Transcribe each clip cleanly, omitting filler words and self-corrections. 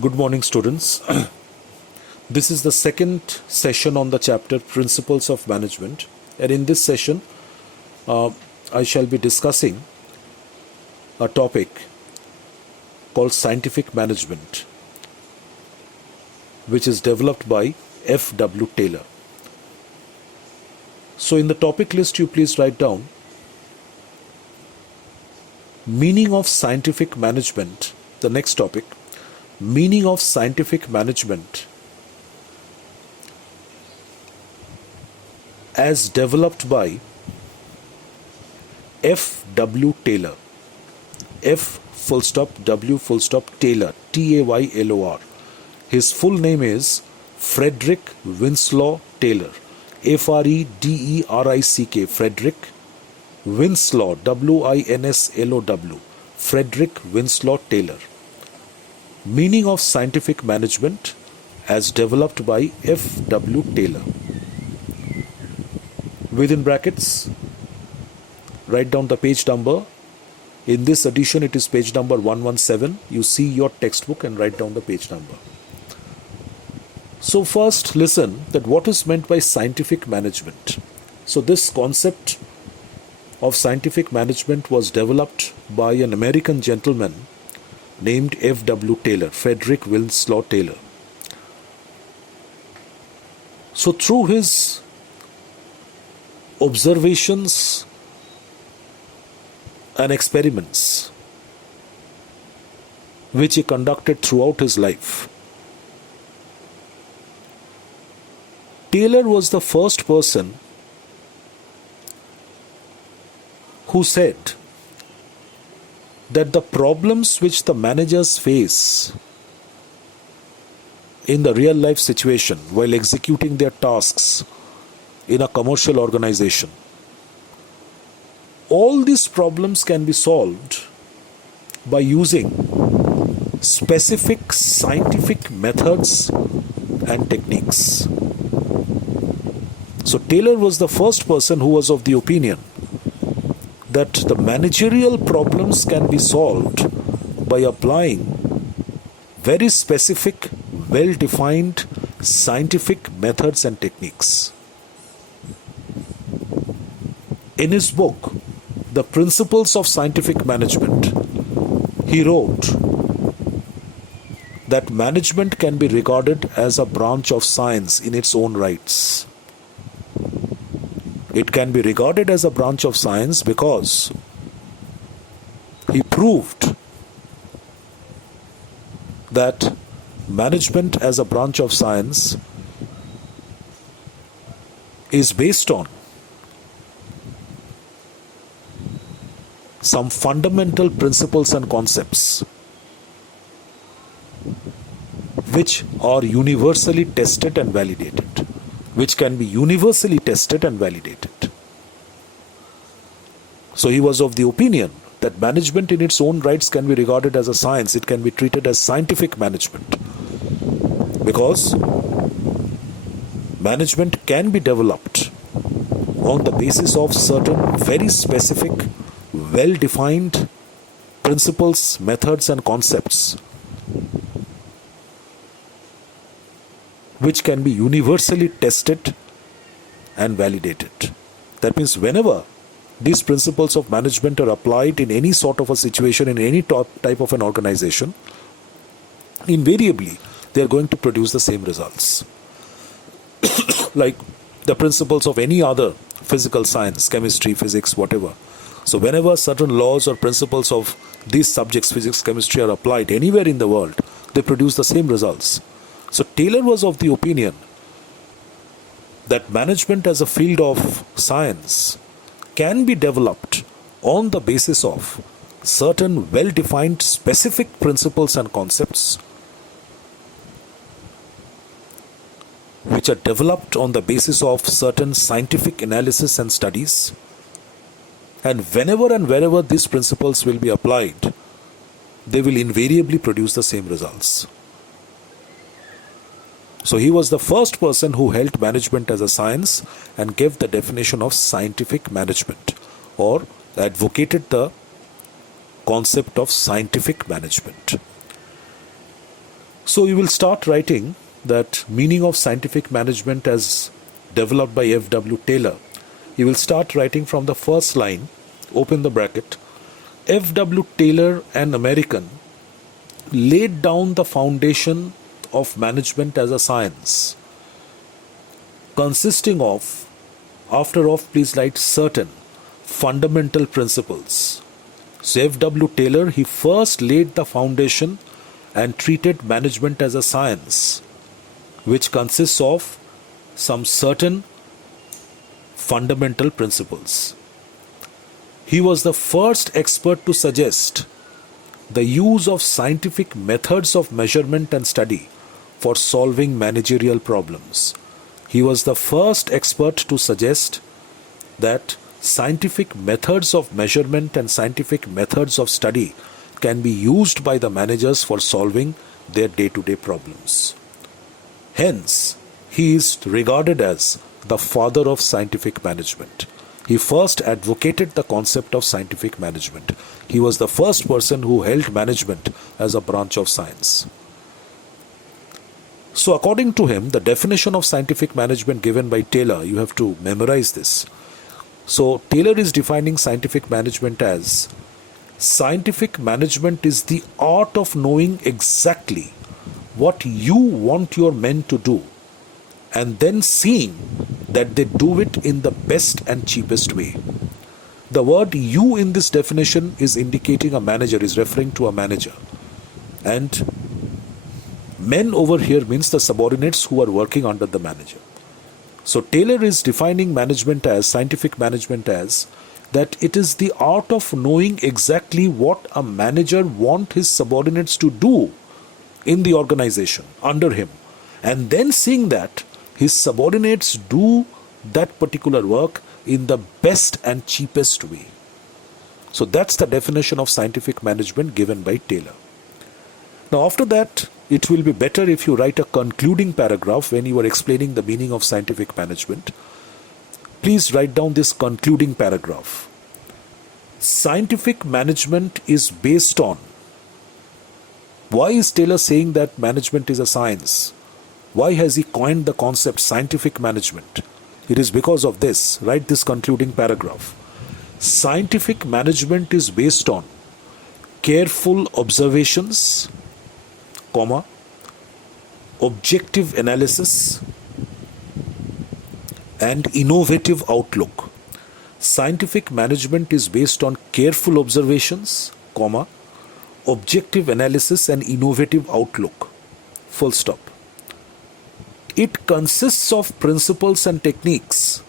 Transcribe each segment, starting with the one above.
Good morning, students. This is the second session on the chapter Principles of Management, and in this session, I shall be discussing a topic called Scientific Management, which is developed by F.W. Taylor. So, in the topic list, you please write down meaning of scientific management. The next topic, meaning of scientific management as developed by F.W. Taylor. F full stop W full stop Taylor, Taylor. His full name is Frederick Winslow Taylor, Frederick, Frederick Winslow, Winslow, Frederick Winslow Taylor. Meaning of scientific management as developed by F.W. Taylor. Within brackets, write down the page number. In this edition, it is page number 117. You see your textbook and write down the page number. So first, listen that what is meant by scientific management. So this concept of scientific management was developed by an American gentleman named F.W. Taylor, Frederick Winslow Taylor. So through his observations and experiments which he conducted throughout his life, Taylor was the first person who said that the problems which the managers face in the real life situation while executing their tasks in a commercial organization, all these problems can be solved by using specific scientific methods and techniques. So Taylor was the first person who was of the opinion that the managerial problems can be solved by applying very specific, well-defined scientific methods and techniques. In his book, The Principles of Scientific Management, he wrote that management can be regarded as a branch of science in its own rights. It can be regarded as a branch of science because he proved that management as a branch of science is based on some fundamental principles and concepts which are universally tested and validated, which can be universally tested and validated. So he was of the opinion that management in its own rights can be regarded as a science. It can be treated as scientific management because management can be developed on the basis of certain very specific, well-defined principles, methods and concepts which can be universally tested and validated. That means whenever these principles of management are applied in any sort of a situation, in any type of an organization, invariably they are going to produce the same results. Like the principles of any other physical science, chemistry, physics, whatever. So whenever certain laws or principles of these subjects, physics, chemistry, are applied anywhere in the world, they produce the same results. So Taylor was of the opinion that management as a field of science can be developed on the basis of certain well-defined specific principles and concepts which are developed on the basis of certain scientific analysis and studies. And whenever and wherever these principles will be applied, they will invariably produce the same results. So he was the first person who held management as a science and gave the definition of scientific management, or advocated the concept of scientific management. So you will start writing that meaning of scientific management as developed by F.W. Taylor. You will start writing from the first line, open the bracket. F.W. Taylor, an American, laid down the foundation of management as a science, consisting of, after of, please write certain fundamental principles. So F.W. Taylor, he first laid the foundation and treated management as a science, which consists of some certain fundamental principles. He was the first expert to suggest the use of scientific methods of measurement and study for solving managerial problems. He was the first expert to suggest that scientific methods of measurement and scientific methods of study can be used by the managers for solving their day-to-day problems. Hence, he is regarded as the father of scientific management. He first advocated the concept of scientific management. He was the first person who held management as a branch of science. So according to him, the definition of scientific management given by Taylor, you have to memorize this. So Taylor is defining scientific management as scientific management is the art of knowing exactly what you want your men to do and then seeing that they do it in the best and cheapest way. The word you in this definition is indicating a manager, is referring to a manager. And men over here means the subordinates who are working under the manager. So Taylor is defining management as, scientific management as, that it is the art of knowing exactly what a manager wants his subordinates to do in the organization under him, and then seeing that his subordinates do that particular work in the best and cheapest way. So that's the definition of scientific management given by Taylor. Now after that, it will be better if you write a concluding paragraph when you are explaining the meaning of scientific management. Please write down this concluding paragraph. Scientific management is based on. Why is Taylor saying that management is a science? Why has he coined the concept scientific management? It is because of this. Write this concluding paragraph. Scientific management is based on careful observations, comma, objective analysis, and innovative outlook. Scientific management is based on careful observations, comma, objective analysis and innovative outlook. Full stop. It consists of principles and techniques.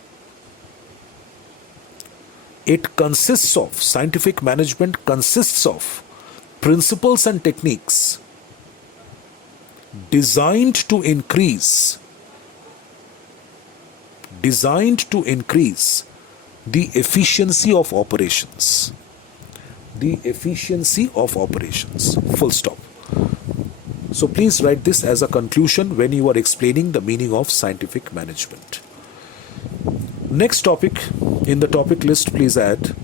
Scientific management consists of principles and techniques designed to increase the efficiency of operations. Full stop. So please write this as a conclusion when you are explaining the meaning of scientific management. Next topic in the topic list, please add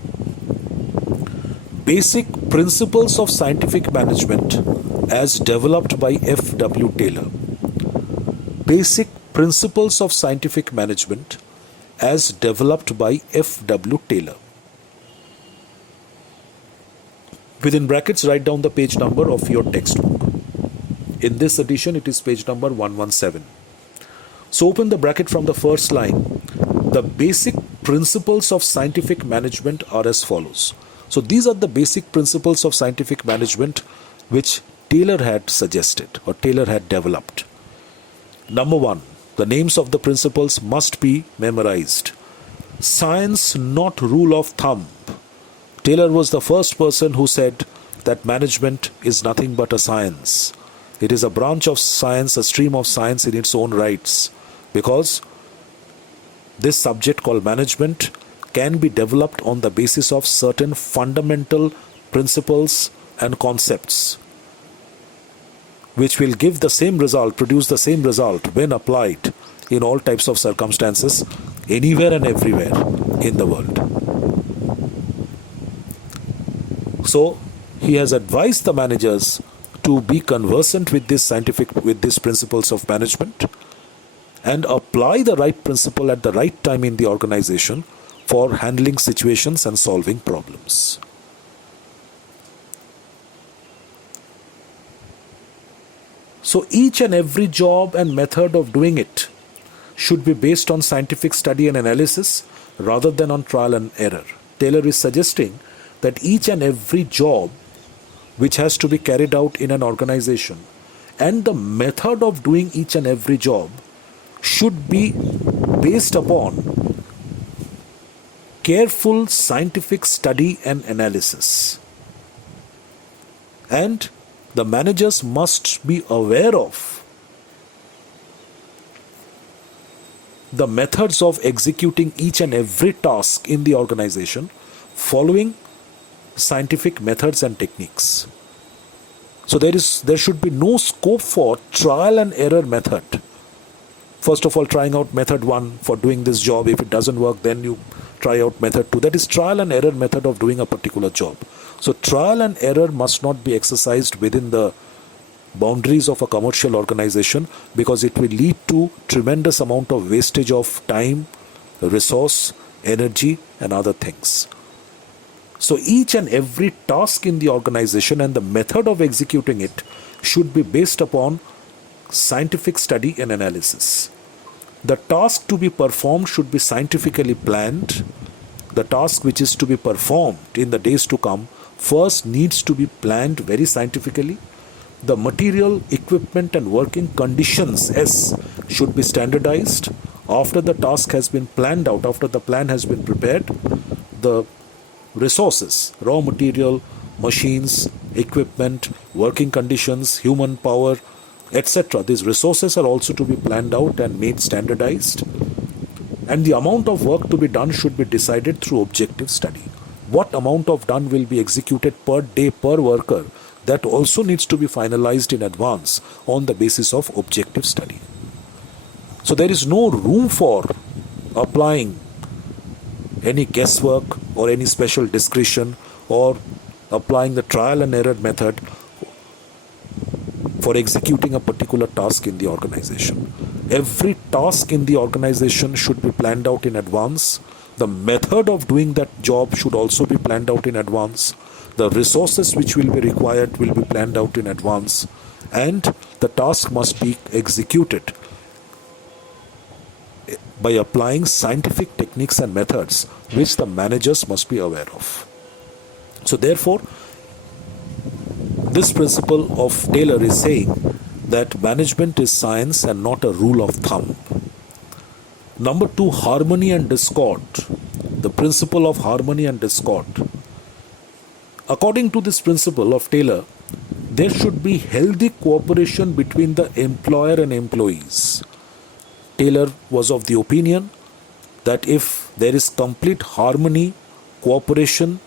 basic principles of scientific management as developed by F.W. Taylor. Basic principles of scientific management as developed by F.W. Taylor. Within brackets, write down the page number of your textbook. In this edition, it is page number 117. So open the bracket from the first line. The basic principles of scientific management are as follows. So these are the basic principles of scientific management which Taylor had suggested or Taylor had developed. Number one, the names of the principles must be memorized. Science, not rule of thumb. Taylor was the first person who said that management is nothing but a science. It is a branch of science, a stream of science in its own rights, because this subject called management can be developed on the basis of certain fundamental principles and concepts which will give the same result, produce the same result when applied in all types of circumstances, anywhere and everywhere in the world. So he has advised the managers to be conversant with these principles of management and apply the right principle at the right time in the organization for handling situations and solving problems. So each and every job and method of doing it should be based on scientific study and analysis rather than on trial and error. Taylor is suggesting that each and every job which has to be carried out in an organization and the method of doing each and every job should be based upon careful scientific study and analysis. And the managers must be aware of the methods of executing each and every task in the organization following scientific methods and techniques. So there should be no scope for trial and error method. First of all, trying out method 1 for doing this job. If it doesn't work, then you try out method 2. That is trial and error method of doing a particular job. So trial and error must not be exercised within the boundaries of a commercial organization, because it will lead to tremendous amount of wastage of time, resource, energy and other things. So each and every task in the organization and the method of executing it should be based upon scientific study and analysis. The task to be performed should be scientifically planned. The task which is to be performed in the days to come first needs to be planned very scientifically. The material, equipment and working conditions should be standardized. After the task has been planned out, after the plan has been prepared, the resources, raw material, machines, equipment, working conditions, human power, etc. These resources are also to be planned out and made standardized. And the amount of work to be done should be decided through objective study. What amount of done will be executed per day per worker, that also needs to be finalized in advance on the basis of objective study. So there is no room for applying any guesswork or any special discretion or applying the trial and error method for executing a particular task in the organization. Every task in the organization should be planned out in advance. The method of doing that job should also be planned out in advance. The resources which will be required will be planned out in advance, and the task must be executed by applying scientific techniques and methods which the managers must be aware of. So therefore, this principle of Taylor is saying that management is science and not a rule of thumb. Number 2, harmony and discord. The principle of harmony and discord. According to this principle of Taylor, there should be healthy cooperation between the employer and employees. Taylor was of the opinion that if there is complete harmony, cooperation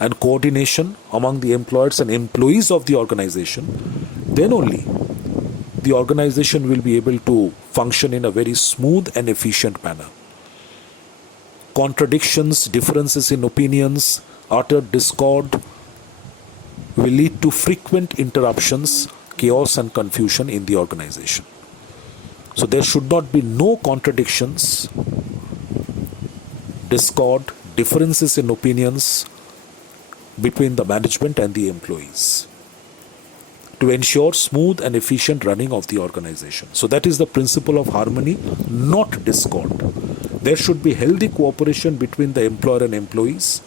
and coordination among the employers and employees of the organization, then only the organization will be able to function in a very smooth and efficient manner. Contradictions, differences in opinions, utter discord will lead to frequent interruptions, chaos and confusion in the organization. So there should not be no contradictions, discord, differences in opinions between the management and the employees to ensure smooth and efficient running of the organization. So that is the principle of harmony, not discord. There should be healthy cooperation between the employer and employees.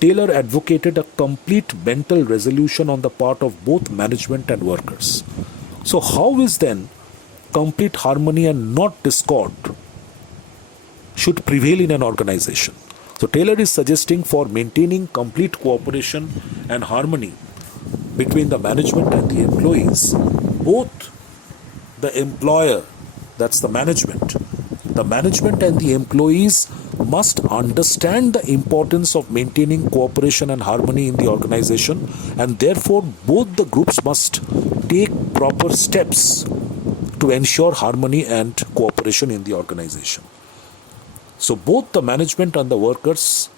Taylor advocated a complete mental resolution on the part of both management and workers. So how is then complete harmony and not discord should prevail in an organization? So Taylor is suggesting for maintaining complete cooperation and harmony between the management and the employees, both the employer, that's the management and the employees must understand the importance of maintaining cooperation and harmony in the organization, and therefore both the groups must take proper steps to ensure harmony and cooperation in the organization. So both the management and the workers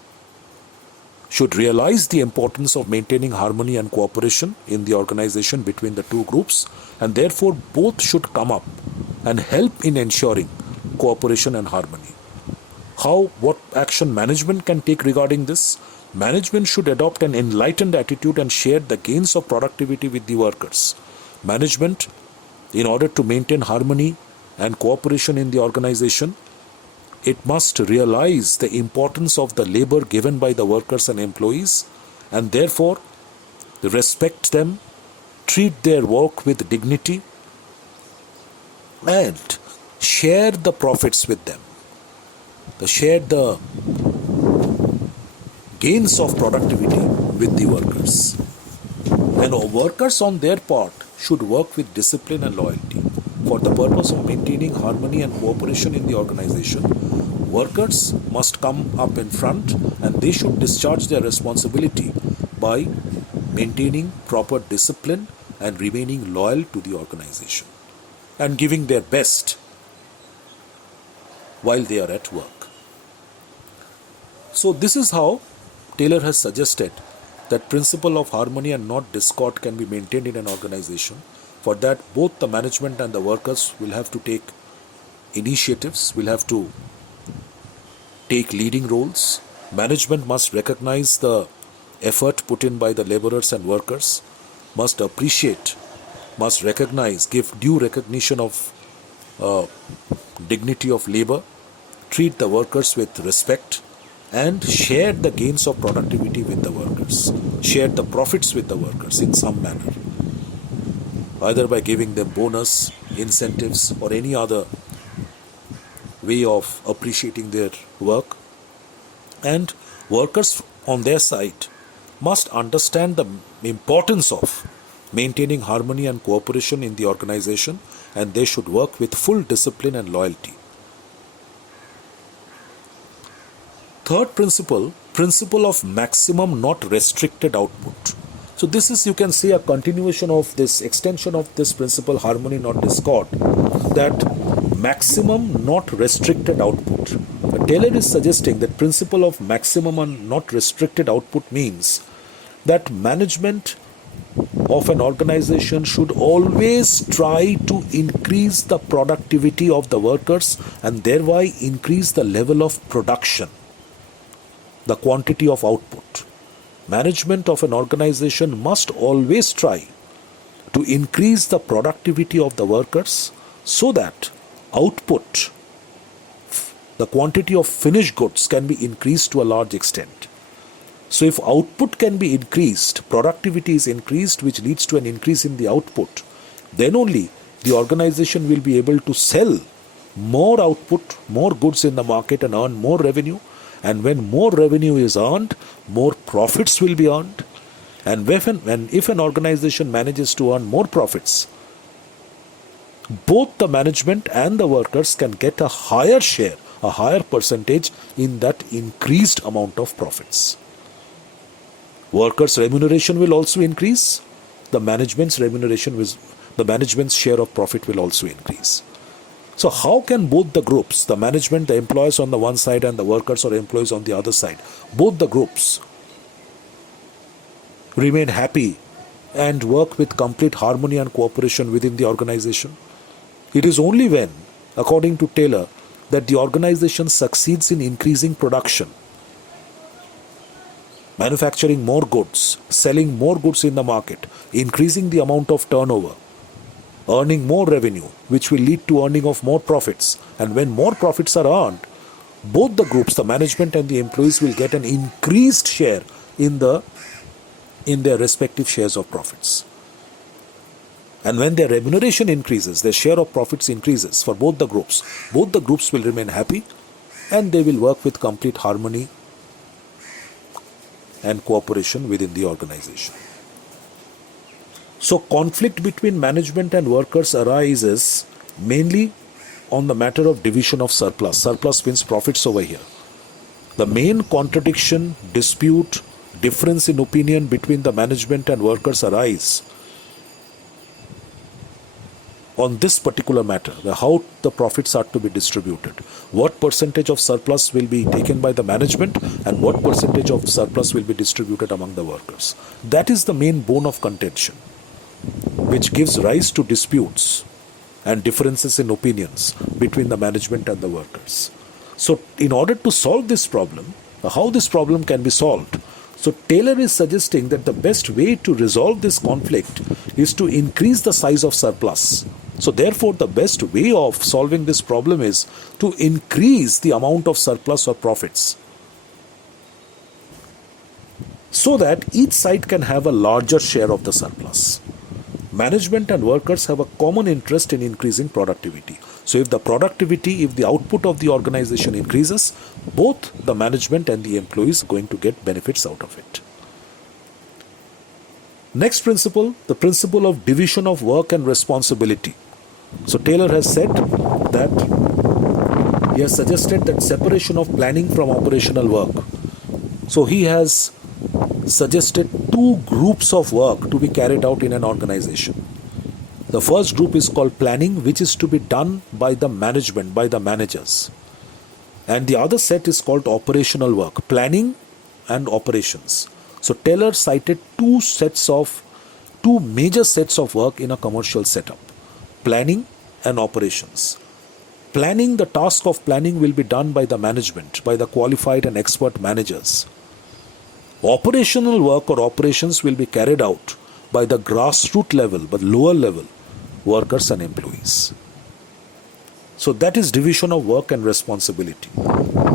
should realize the importance of maintaining harmony and cooperation in the organization between the two groups, and therefore both should come up and help in ensuring cooperation and harmony. What action management can take regarding this? Management should adopt an enlightened attitude and share the gains of productivity with the workers. Management, in order to maintain harmony and cooperation in the organization, it must realize the importance of the labor given by the workers and employees, and therefore respect them, treat their work with dignity, and share the profits with them. Share the gains of productivity with the workers. And workers on their part should work with discipline and loyalty for the purpose of maintaining harmony and cooperation in the organization. Workers must come up in front and they should discharge their responsibility by maintaining proper discipline and remaining loyal to the organization and giving their best while they are at work. So this is how Taylor has suggested that principle of harmony and not discord can be maintained in an organization. For that, both the management and the workers will have to take initiatives, will have to take leading roles. Management must recognize the effort put in by the laborers and workers, must appreciate, must recognize, give due recognition of dignity of labor, treat the workers with respect, and share the gains of productivity with the workers, share the profits with the workers in some manner, either by giving them bonus, incentives, or any other way of appreciating their work. And workers on their side must understand the importance of maintaining harmony and cooperation in the organization, and they should work with full discipline and loyalty. Third principle of maximum not restricted output. So this is, you can say, a continuation of this, extension of this principle, harmony not discord, that maximum not restricted output. Taylor is suggesting that principle of maximum and not restricted output means that management of an organization should always try to increase the productivity of the workers and thereby increase the level of production, the quantity of output. Management of an organization must always try to increase the productivity of the workers so that output, the quantity of finished goods, can be increased to a large extent. So if output can be increased, productivity is increased, which leads to an increase in the output, then only the organization will be able to sell more output, more goods in the market and earn more revenue. And when more revenue is earned, more profits will be earned. And if an organization manages to earn more profits, both the management and the workers can get a higher share, a higher percentage in that increased amount of profits. Workers' remuneration will also increase. The management's share of profit will also increase. So how can both the groups, the management, the employees on the one side and the workers or employees on the other side, both the groups remain happy and work with complete harmony and cooperation within the organization? It is only when, according to Taylor, that the organization succeeds in increasing production, manufacturing more goods, selling more goods in the market, increasing the amount of turnover, earning more revenue, which will lead to earning of more profits. And when more profits are earned, both the groups, the management and the employees, will get an increased share in their respective shares of profits. And when their remuneration increases, their share of profits increases for both the groups will remain happy and they will work with complete harmony and cooperation within the organization. So conflict between management and workers arises mainly on the matter of division of surplus. Surplus means profits over here. The main contradiction, dispute, difference in opinion between the management and workers arise on this particular matter, how the profits are to be distributed, what percentage of surplus will be taken by the management and what percentage of surplus will be distributed among the workers. That is the main bone of contention, which gives rise to disputes and differences in opinions between the management and the workers. So in order to solve this problem, how this problem can be solved, so Taylor is suggesting that the best way to resolve this conflict is to increase the size of surplus. So therefore, the best way of solving this problem is to increase the amount of surplus or profits, so that each side can have a larger share of the surplus. Management and workers have a common interest in increasing productivity. So if the output of the organization increases, both the management and the employees are going to get benefits out of it. Next principle, the principle of division of work and responsibility. So Taylor has said that he has suggested that separation of planning from operational work. So he has suggested two groups of work to be carried out in an organization. The first group is called planning, which is to be done by the management, by the managers. And the other set is called operational work, planning and operations. So Taylor cited two major sets of work in a commercial setup, planning and operations. Planning, the task of planning will be done by the management, by the qualified and expert managers. Operational work or operations will be carried out by the grassroots level, but lower level workers and employees. So that is division of work and responsibility.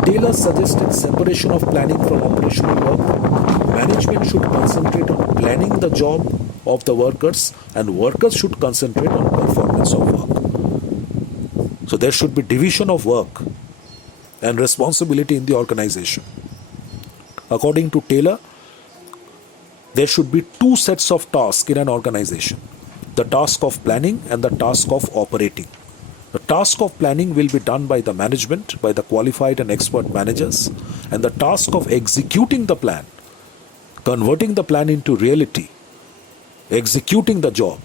Taylor suggested separation of planning from operational work. Management should concentrate on planning the job of the workers and workers should concentrate on performance of work. So there should be division of work and responsibility in the organization. According to Taylor, there should be two sets of tasks in an organization, the task of planning and the task of operating. The task of planning will be done by the management, by the qualified and expert managers, and the task of executing the plan, converting the plan into reality, executing the job,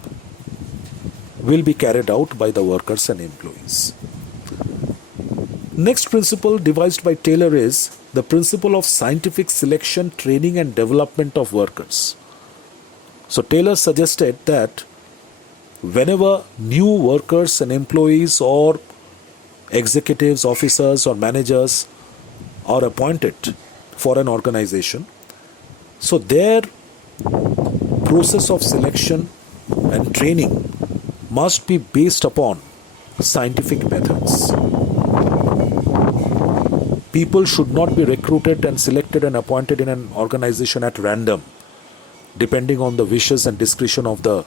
will be carried out by the workers and employees. Next principle devised by Taylor is the principle of scientific selection, training and development of workers. So Taylor suggested that whenever new workers and employees or executives, officers or managers are appointed for an organization, so their process of selection and training must be based upon scientific methods. People should not be recruited and selected and appointed in an organization at random, depending on the wishes and discretion of the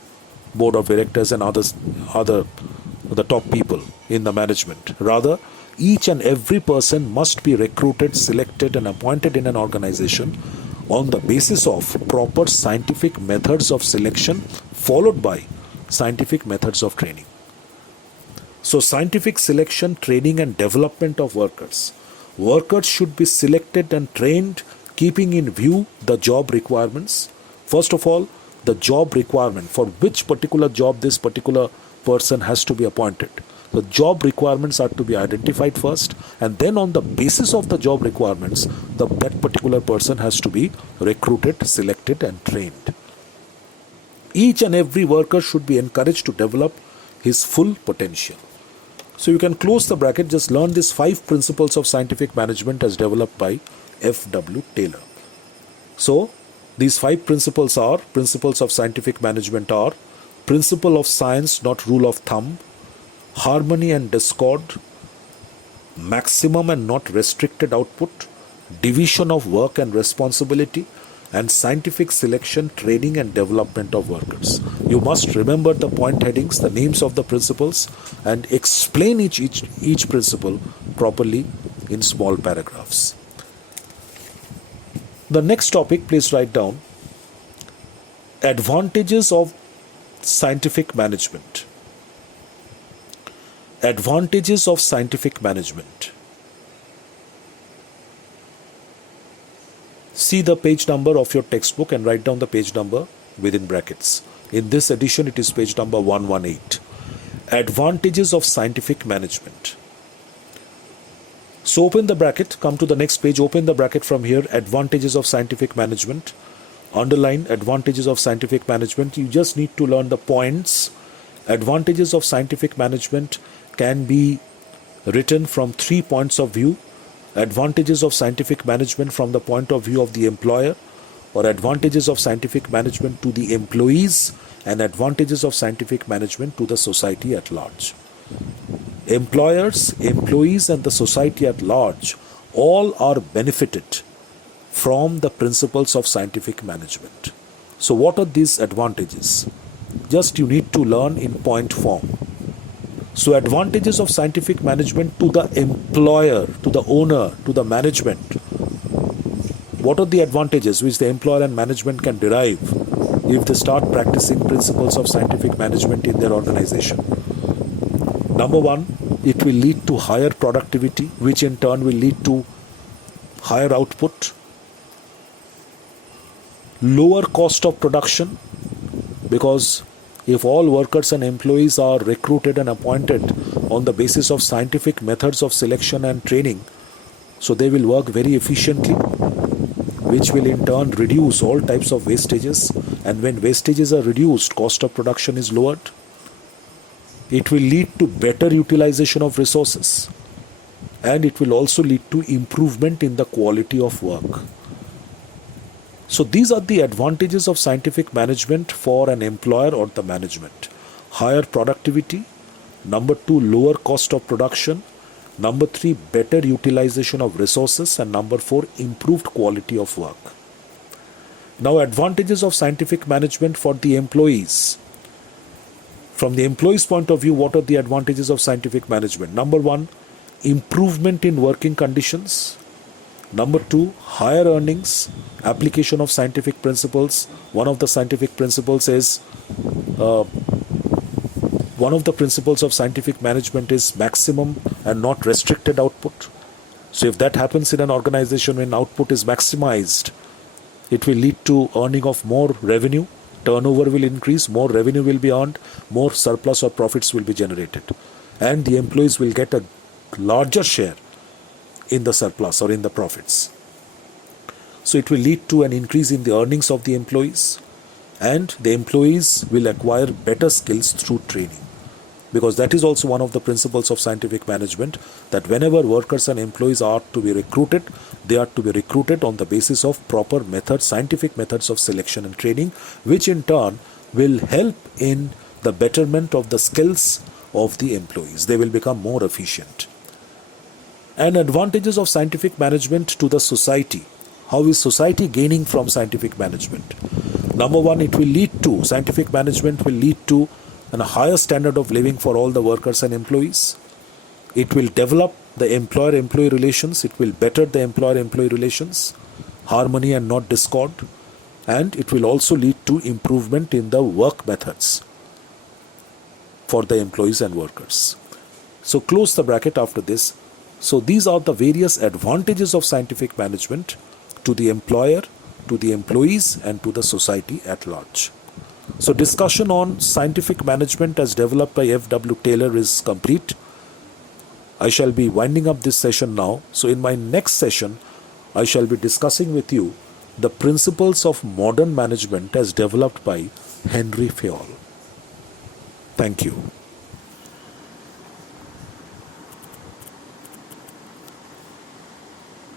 board of directors and the top people in the management. Rather, each and every person must be recruited, selected and appointed in an organization on the basis of proper scientific methods of selection followed by scientific methods of training. So scientific selection, training and development of workers. Workers should be selected and trained keeping in view the job requirements. First of all, the job requirement for which particular job this particular person has to be appointed. The job requirements are to be identified first, and then on the basis of the job requirements, that particular person has to be recruited, selected and trained. Each and every worker should be encouraged to develop his full potential. So you can close the bracket, just learn these 5 principles of scientific management as developed by F.W. Taylor. So these 5 principles of scientific management are: principle of science, not rule of thumb; harmony and discord; maximum and not restricted output; division of work and responsibility; and scientific selection, training and development of workers. You must remember the point headings, the names of the principles, and explain each principle properly in small paragraphs. The next topic, please write down: advantages of scientific management. Advantages of scientific management. See the page number of your textbook and write down the page number within brackets. In this edition, it is page number 118. Advantages of scientific management. So open the bracket, come to the next page, open the bracket from here, advantages of scientific management. Underline advantages of scientific management. You just need to learn the points. Advantages of scientific management can be written from 3 points of view. Advantages of scientific management from the point of view of the employer, or advantages of scientific management to the employees, and advantages of scientific management to the society at large. Employers, employees, and the society at large all are benefited from the principles of scientific management. So what are these advantages? Just you need to learn in point form. So advantages of scientific management to the employer, to the owner, to the management. What are the advantages which the employer and management can derive if they start practicing principles of scientific management in their organization? Number one, it will lead to higher productivity, which in turn will lead to higher output, lower cost of production, because if all workers and employees are recruited and appointed on the basis of scientific methods of selection and training, so they will work very efficiently, which will in turn reduce all types of wastages. And when wastages are reduced, cost of production is lowered. It will lead to better utilization of resources, and it will also lead to improvement in the quality of work. So these are the advantages of scientific management for an employer or the management. Higher productivity. Number two, lower cost of production. Number three, better utilization of resources. And number four, improved quality of work. Now, advantages of scientific management for the employees. From the employee's point of view, what are the advantages of scientific management? Number one, improvement in working conditions. Number two, higher earnings, application of scientific principles. One of the scientific principles is, one of the principles of scientific management is maximum and not restricted output. So if that happens in an organization, when output is maximized, it will lead to earning of more revenue, turnover will increase, more revenue will be earned, more surplus or profits will be generated, and the employees will get a larger share in the surplus or in the profits. So it will lead to an increase in the earnings of the employees, and the employees will acquire better skills through training, because that is also one of the principles of scientific management, that whenever workers and employees are to be recruited, they are to be recruited on the basis of proper methods, scientific methods of selection and training, which in turn will help in the betterment of the skills of the employees. They will become more efficient. And advantages of scientific management to the society. How is society gaining from scientific management? Number one, scientific management will lead to a higher standard of living for all the workers and employees. It will develop the employer-employee relations. It will better the employer-employee relations, harmony and not discord. And it will also lead to improvement in the work methods for the employees and workers. So close the bracket after this. So these are the various advantages of scientific management to the employer, to the employees, and to the society at large. So discussion on scientific management as developed by F.W. Taylor is complete. I shall be winding up this session now. So in my next session, I shall be discussing with you the principles of modern management as developed by Henry Fayol. Thank you.